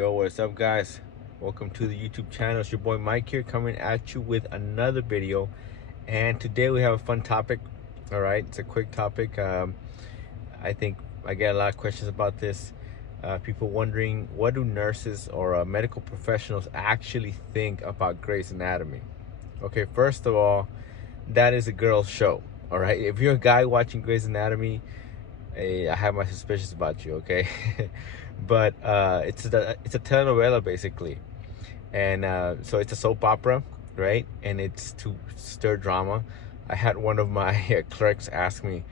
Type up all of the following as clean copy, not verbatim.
Yo, what's up, guys? Welcome to the YouTube channel. It's your boy Mike here, coming at you with another video. And today we have a fun topic. All right, it's a quick topic. I think I get a lot of questions about this. People wondering, what do nurses or medical professionals actually think about Grey's Anatomy? Okay, first of all, that is a girl's show. All right, if you're a guy watching Grey's Anatomy, I have my suspicions about you, okay? But it's a telenovela basically, and so it's a soap opera, right? And it's to stir drama. I had one of my clerks ask me,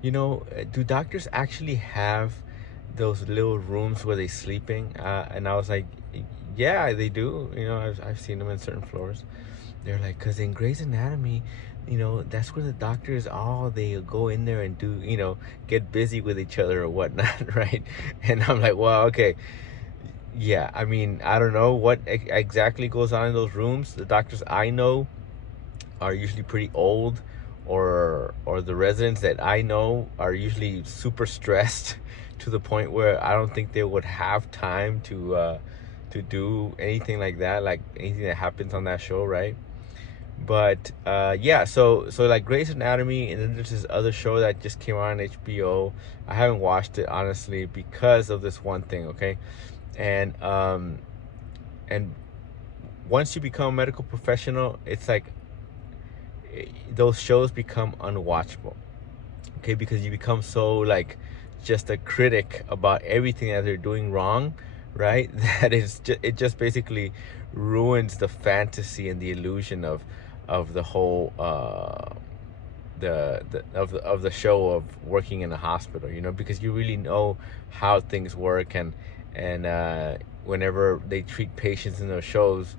do doctors actually have those little rooms where they sleeping? And I was like, yeah, they do. I've seen them in certain floors. They're like, because in Grey's Anatomy, that's where the doctors all they go in there and do, get busy with each other or whatnot, right? And I'm like, well, okay, yeah. I mean, I don't know what exactly goes on in those rooms. The doctors I know are usually pretty old, or the residents that I know are usually super stressed to the point where I don't think they would have time to do anything like that, like anything that happens on that show, right? But yeah, so like Grey's Anatomy, and then there's this other show that just came out on HBO. I haven't watched it honestly because of this one thing, okay? And once you become a medical professional, it's like those shows become unwatchable, okay? Because you become so like just a critic about everything that they're doing wrong, right? That is just, it just basically ruins the fantasy and the illusion of the whole of the show of working in a hospital, because you really know how things work. And whenever they treat patients in those shows,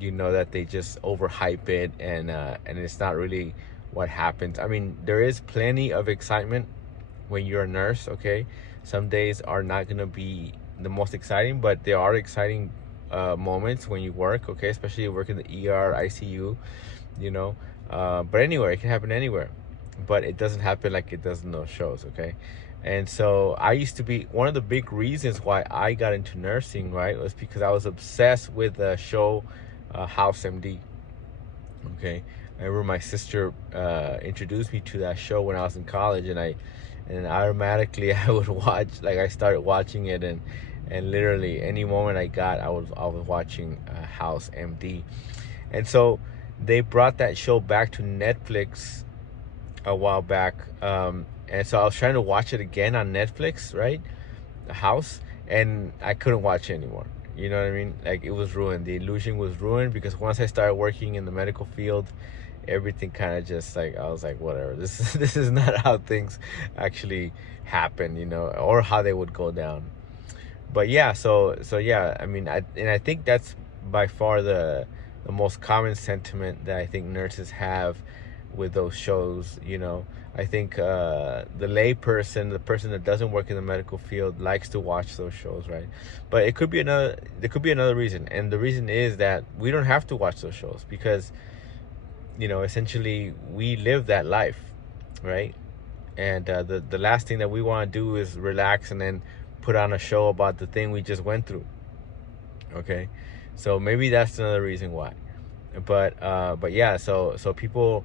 you know that they just overhype it, and it's not really what happens. I mean, there is plenty of excitement when you're a nurse, okay? Some days are not gonna be the most exciting, but there are exciting moments when you work, okay? Especially you work in the ER, ICU, but anywhere, it can happen anywhere. But it doesn't happen like it does in those shows, okay? And so I used to be one of the big reasons why I got into nursing, right, was because I was obsessed with the show House MD. Okay, I remember my sister introduced me to that show when I was in college, and automatically I would watch. Like, I started watching it, and literally any moment I got, I was watching House MD. And so they brought that show back to Netflix a while back, and so I was trying to watch it again on Netflix, right? The House, and I couldn't watch it anymore. You know what I mean? Like, it was ruined. The illusion was ruined because once I started working in the medical field, everything kind of just, like, I was like, whatever. This is not how things actually happen, or how they would go down. But yeah, so yeah. I mean, I think that's by far the most common sentiment that I think nurses have with those shows. I think the lay person, the person that doesn't work in the medical field, likes to watch those shows, right? But it could be another. There could be another reason, and the reason is that we don't have to watch those shows because, essentially we live that life, right? And the last thing that we want to do is relax and then put on a show about the thing we just went through. Okay, so maybe that's another reason why. But yeah, so people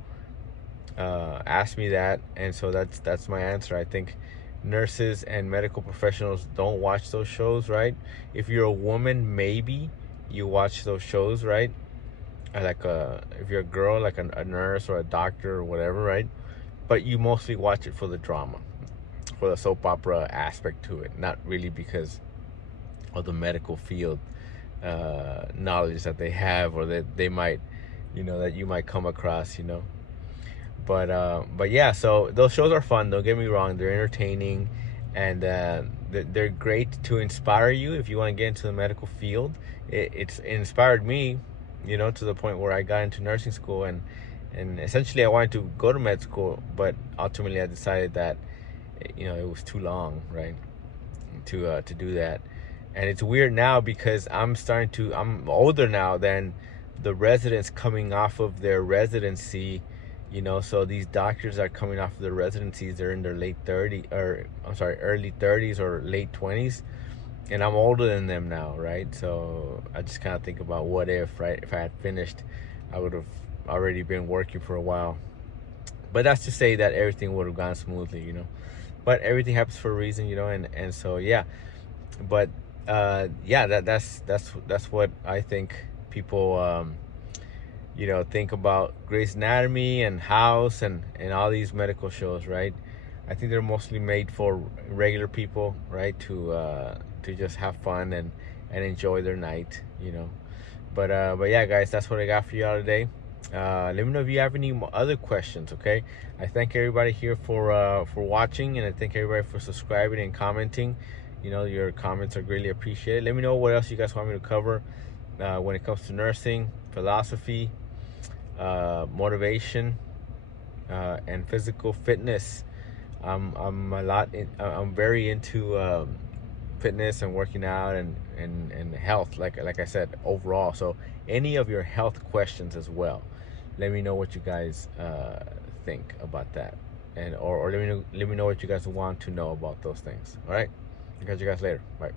ask me that, and so that's my answer. I think nurses and medical professionals don't watch those shows, right? If you're a woman, maybe you watch those shows, right? Like if you're a girl, like a nurse or a doctor or whatever, right? But you mostly watch it for the drama, for the soap opera aspect to it, not really because of the medical field knowledge that they have, or that they might, that you might come across, but yeah, so those shows are fun. Don't get me wrong; they're entertaining, and they're great to inspire you if you want to get into the medical field. It's inspired me, to the point where I got into nursing school, and essentially I wanted to go to med school, but ultimately I decided that it was too long, right, to do that. And it's weird now because I'm older now than the residents coming off of their residency. So these doctors are coming off of their residencies, they're in their late 30s, or I'm sorry, early 30s or late 20s. and I'm older than them now, right? So I just kind of think about what if, right? If I had finished, I would have already been working for a while. But that's to say that everything would have gone smoothly, you know. But everything happens for a reason, you know, and so yeah. But yeah, that's what I think people think about Grey's Anatomy and House and all these medical shows, right? I think they're mostly made for regular people, right? To just have fun and enjoy their night, you know. But yeah, guys, that's what I got for y'all today. Let me know if you have any other questions. Okay, I thank everybody here for watching, and I thank everybody for subscribing and commenting. You know, your comments are greatly appreciated. Let me know what else you guys want me to cover when it comes to nursing, philosophy, motivation, and physical fitness. I'm very into fitness and working out and health, like I said, overall. So any of your health questions as well, let me know what you guys think about that, and or let me know what you guys want to know about those things. All right, I'll catch you guys later. Bye.